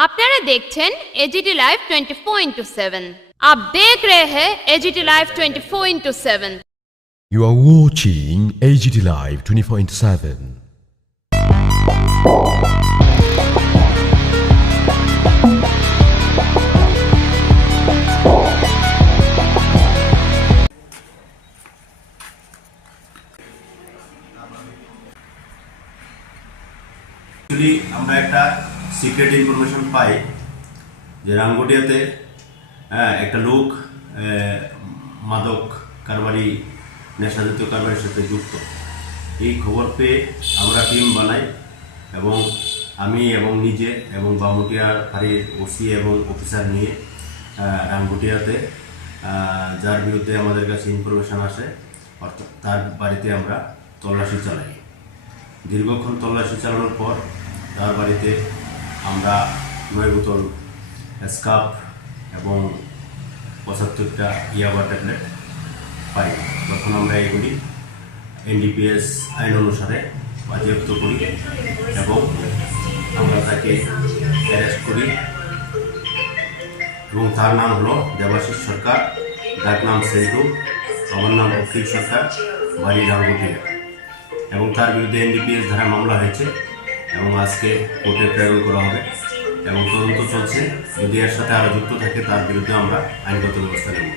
আপনারা দেখছেন AGT live 24 into seven आप देख रहे हैं AGT live 24 into seven You are watching AGT Live 24 into 7. Actually আমরা একটা সিক্রেট ইনফরমেশন পাই যে রাঙ্গুটিয়াতে হ্যাঁ, একটা লোক মাদক কারবারি নেশাজাতীয় কারবারির সাথে যুক্ত। এই খবর পেয়ে আমরা টিম বানাই এবং আমি এবং নিজে এবং বামুটিয়ার ফাঁড়ির ওসি এবং অফিসার নিয়ে রাঙ্গুটিয়াতে যার বিরুদ্ধে আমাদের কাছে ইনফরমেশন আসে অর্থাৎ তার বাড়িতে আমরা তল্লাশি চালাই। দীর্ঘক্ষণ তল্লাশি চালানোর পর তার বাড়িতে আমরা নয় বোতল স্কাপ এবং পঁচাত্তরটা ইয়াবা ট্যাবলেট পাই। তখন আমরা এগুলি এনডিপিএস আইন অনুসারে বাজেয়াপ্ত করি এবং আমরা তাকে অ্যারেস্ট করি এবং তার নাম হলো দেবাশিস সরকার ডাক নাম সেন্টু, আমার নাম অখিল সরকার, বাড়ি রাঙ্গুটিয়া এবং তার বিরুদ্ধে এনডিপিএস ধারা মামলা হয়েছে। এবং আজকে কোর্টে প্রেরণ করা হবে এবং তদন্ত চলছে। যদি এর সাথে আরও যুক্ত থাকে, তার বিরুদ্ধে আমরা আইনগত ব্যবস্থা নেব।